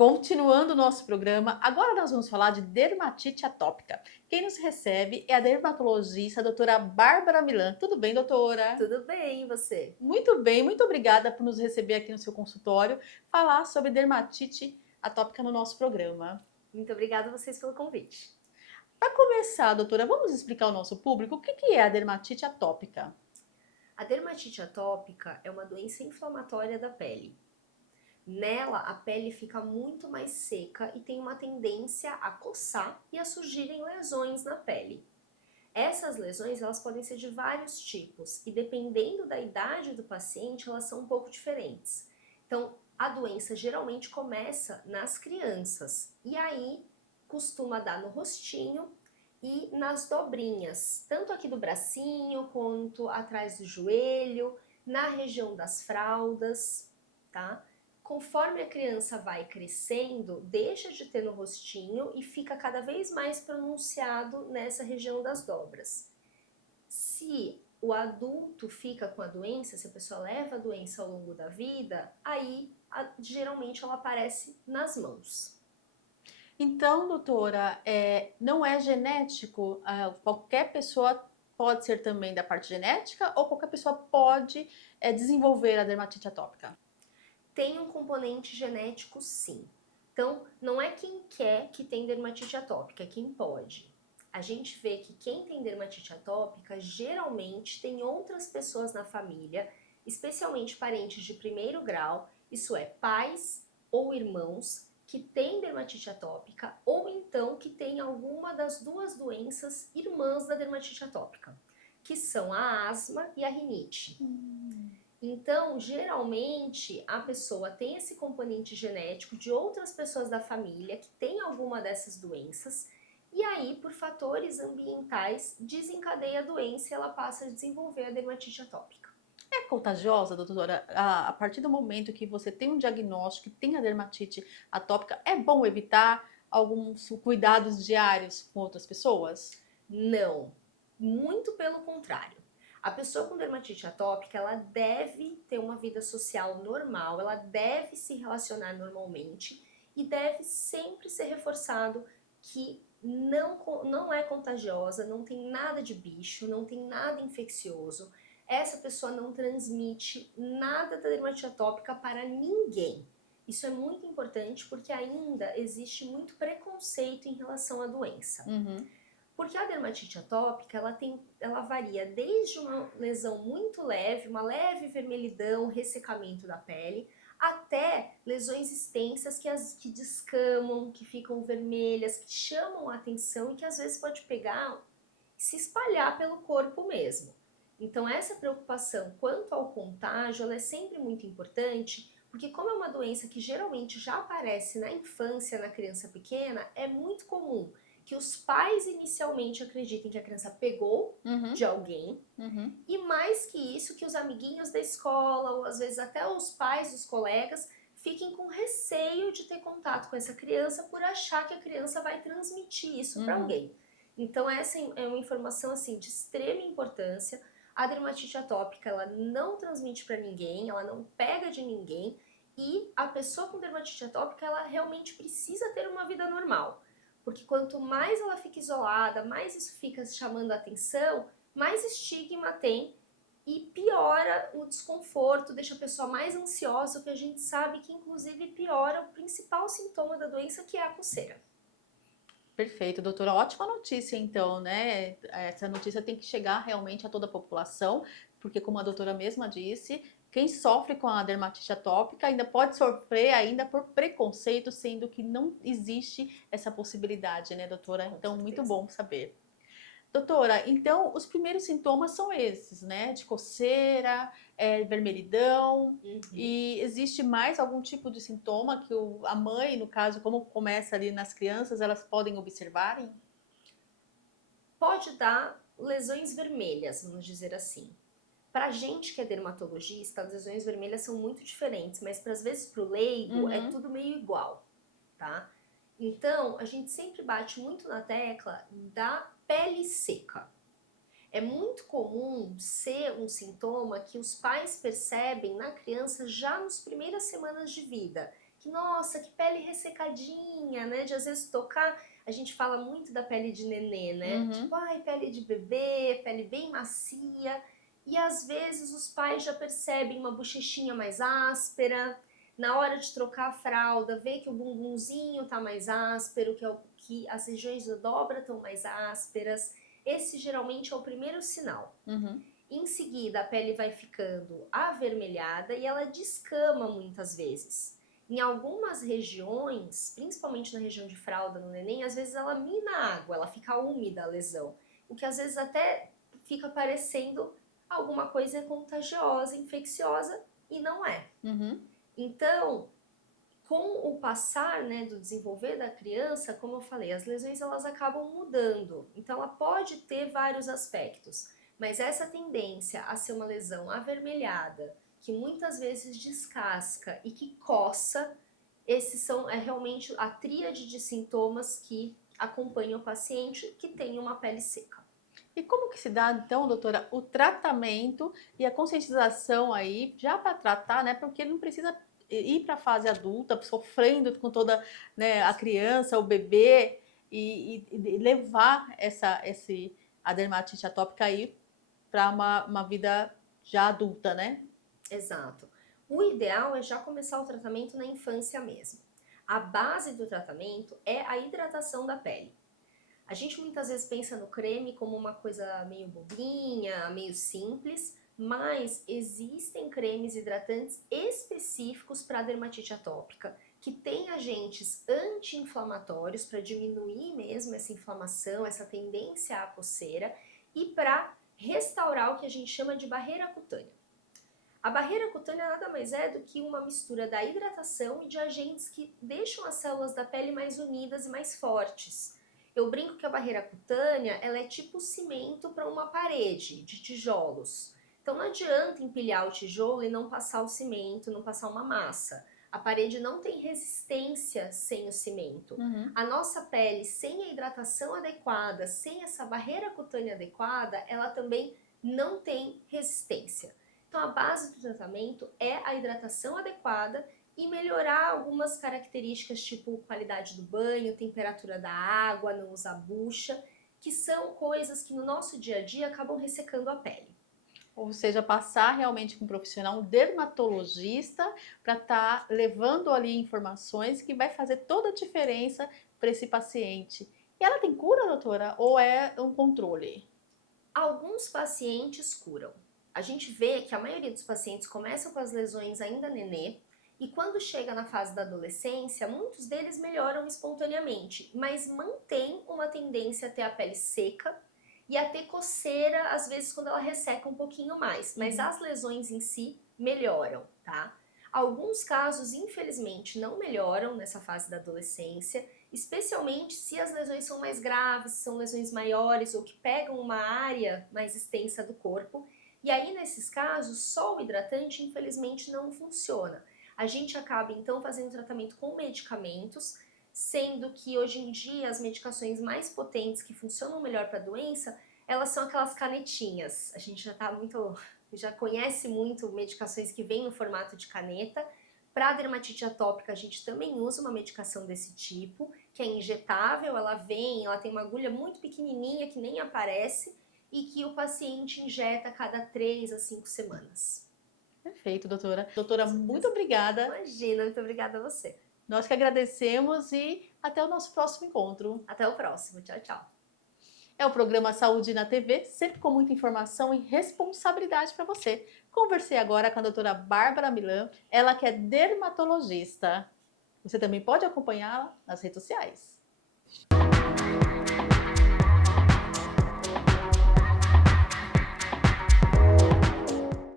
Continuando o nosso programa, agora nós vamos falar de dermatite atópica. Quem nos recebe é a dermatologista a doutora Bárbara Milan. Tudo bem, doutora? Tudo bem, e você? Muito bem, muito obrigada por nos receber aqui no seu consultório, falar sobre dermatite atópica no nosso programa. Muito obrigada a vocês pelo convite. Para começar, doutora, vamos explicar ao nosso público o que é a dermatite atópica? A dermatite atópica é uma doença inflamatória da pele. Nela, a pele fica muito mais seca e tem uma tendência a coçar e a surgirem lesões na pele. Essas lesões elas podem ser de vários tipos e dependendo da idade do paciente, elas são um pouco diferentes. Então, a doença geralmente começa nas crianças e aí costuma dar no rostinho e nas dobrinhas, tanto aqui do bracinho quanto atrás do joelho, na região das fraldas, tá? Conforme a criança vai crescendo, deixa de ter no rostinho e fica cada vez mais pronunciado nessa região das dobras. Se o adulto fica com a doença, se a pessoa leva a doença ao longo da vida, aí geralmente ela aparece nas mãos. Então, doutora, não é genético? Qualquer pessoa pode ser também da parte genética ou qualquer pessoa pode desenvolver a dermatite atópica? Tem um componente genético, sim. Então, não é quem quer que tem dermatite atópica, é quem pode. A gente vê que quem tem dermatite atópica geralmente tem outras pessoas na família, especialmente parentes de primeiro grau, isso é, pais ou irmãos que têm dermatite atópica ou então que têm alguma das duas doenças irmãs da dermatite atópica, que são a asma e a rinite. Então, geralmente, a pessoa tem esse componente genético de outras pessoas da família que têm alguma dessas doenças, e aí, por fatores ambientais, desencadeia a doença e ela passa a desenvolver a dermatite atópica. É contagiosa, doutora? A partir do momento que você tem um diagnóstico que tem a dermatite atópica, é bom evitar alguns cuidados diários com outras pessoas? Não, muito pelo contrário. A pessoa com dermatite atópica, ela deve ter uma vida social normal, ela deve se relacionar normalmente e deve sempre ser reforçado que não é contagiosa, não tem nada de bicho, não tem nada infeccioso. Essa pessoa não transmite nada da dermatite atópica para ninguém. Isso é muito importante porque ainda existe muito preconceito em relação à doença. Uhum. Porque a dermatite atópica, ela varia desde uma lesão muito leve, uma leve vermelhidão, ressecamento da pele, até lesões extensas que descamam, que ficam vermelhas, que chamam a atenção e que às vezes pode pegar e se espalhar pelo corpo mesmo. Então essa preocupação quanto ao contágio, ela é sempre muito importante, porque como é uma doença que geralmente já aparece na infância, na criança pequena, é muito comum que os pais inicialmente acreditem que a criança pegou Uhum. de alguém Uhum. e mais que isso, que os amiguinhos da escola ou às vezes até os pais dos colegas fiquem com receio de ter contato com essa criança por achar que a criança vai transmitir isso para Uhum. alguém. Então essa é uma informação assim de extrema importância. A dermatite atópica ela não transmite para ninguém, ela não pega de ninguém e a pessoa com dermatite atópica ela realmente precisa ter uma vida normal. Porque quanto mais ela fica isolada, mais isso fica chamando a atenção, mais estigma tem e piora o desconforto, deixa a pessoa mais ansiosa, o que a gente sabe que inclusive piora o principal sintoma da doença, que é a coceira. Perfeito, doutora. Ótima notícia, então, né? Essa notícia tem que chegar realmente a toda a população, porque como a doutora mesma disse, quem sofre com a dermatite atópica ainda pode sofrer ainda por preconceito, sendo que não existe essa possibilidade, né, doutora? Com Então, muito certeza. bom saber. Doutora, então os primeiros sintomas são esses, né? De coceira, vermelhidão. Uhum. E existe mais algum tipo de sintoma que a mãe, no caso, como começa ali nas crianças, elas podem observarem? Pode dar lesões vermelhas, vamos dizer assim. Para gente que é dermatologista, as lesões vermelhas são muito diferentes, mas às vezes para o leigo é Uhum. tudo meio igual, tá? Então, a gente sempre bate muito na tecla da pele seca. É muito comum ser um sintoma que os pais percebem na criança já nas primeiras semanas de vida. que nossa, que pele ressecadinha, né? De às vezes tocar, a gente fala muito da pele de nenê, né? Uhum. Tipo, ai, pele de bebê, pele bem macia. E às vezes os pais já percebem uma bochechinha mais áspera, na hora de trocar a fralda, vê que o bumbumzinho tá mais áspero, que as regiões da dobra estão mais ásperas. Esse geralmente é o primeiro sinal. Uhum. Em seguida, a pele vai ficando avermelhada e ela descama muitas vezes. Em algumas regiões, principalmente na região de fralda no neném, às vezes ela mina a água, ela fica úmida a lesão, o que às vezes até fica parecendo alguma coisa contagiosa, infecciosa, e não é. Uhum. Então, com o passar, né, do desenvolver da criança, como eu falei, as lesões elas acabam mudando. Então, ela pode ter vários aspectos, mas essa tendência a ser uma lesão avermelhada, que muitas vezes descasca e que coça, esses são realmente a tríade de sintomas que acompanham o paciente que tem uma pele seca. E como que se dá, então, doutora, o tratamento e a conscientização aí, já para tratar, né? Porque ele não precisa ir para a fase adulta, sofrendo com toda, né, a criança, o bebê, e levar a dermatite atópica aí para uma vida já adulta, né? Exato. O ideal é já começar o tratamento na infância mesmo. A base do tratamento é a hidratação da pele. A gente muitas vezes pensa no creme como uma coisa meio bobinha, meio simples, mas existem cremes hidratantes específicos para dermatite atópica, que têm agentes anti-inflamatórios para diminuir mesmo essa inflamação, essa tendência à coceira e para restaurar o que a gente chama de barreira cutânea. A barreira cutânea nada mais é do que uma mistura da hidratação e de agentes que deixam as células da pele mais unidas e mais fortes. Eu brinco que a barreira cutânea ela é tipo cimento para uma parede de tijolos. Então não adianta empilhar o tijolo e não passar o cimento, não passar uma massa. A parede não tem resistência sem o cimento. Uhum. A nossa pele sem a hidratação adequada, sem essa barreira cutânea adequada, ela também não tem resistência. Então, a base do tratamento é a hidratação adequada e melhorar algumas características, tipo qualidade do banho, temperatura da água, não usar bucha, que são coisas que no nosso dia a dia acabam ressecando a pele. Ou seja, passar realmente com um profissional, um dermatologista, para estar levando ali informações que vai fazer toda a diferença para esse paciente. E ela tem cura, doutora? Ou é um controle? Alguns pacientes curam. A gente vê que a maioria dos pacientes começam com as lesões ainda nenê, e quando chega na fase da adolescência, muitos deles melhoram espontaneamente, mas mantém uma tendência a ter a pele seca e a ter coceira, às vezes, quando ela resseca um pouquinho mais. Mas as lesões em si melhoram, tá? Alguns casos, infelizmente, não melhoram nessa fase da adolescência, especialmente se as lesões são mais graves, são lesões maiores ou que pegam uma área mais extensa do corpo. E aí, nesses casos, só o hidratante, infelizmente, não funciona. A gente acaba, então, fazendo tratamento com medicamentos, sendo que hoje em dia as medicações mais potentes que funcionam melhor para a doença, elas são aquelas canetinhas. A gente já conhece muito medicações que vêm no formato de caneta. Para a dermatite atópica, a gente também usa uma medicação desse tipo, que é injetável, ela tem uma agulha muito pequenininha que nem aparece, e que o paciente injeta a cada 3 a 5 semanas. Perfeito, doutora. Doutora, muito obrigada. Imagina, muito obrigada a você. Nós que agradecemos e até o nosso próximo encontro. Até o próximo. Tchau, tchau. É o programa Saúde na TV, sempre com muita informação e responsabilidade para você. Conversei agora com a doutora Bárbara Milan, ela que é dermatologista. Você também pode acompanhá-la nas redes sociais.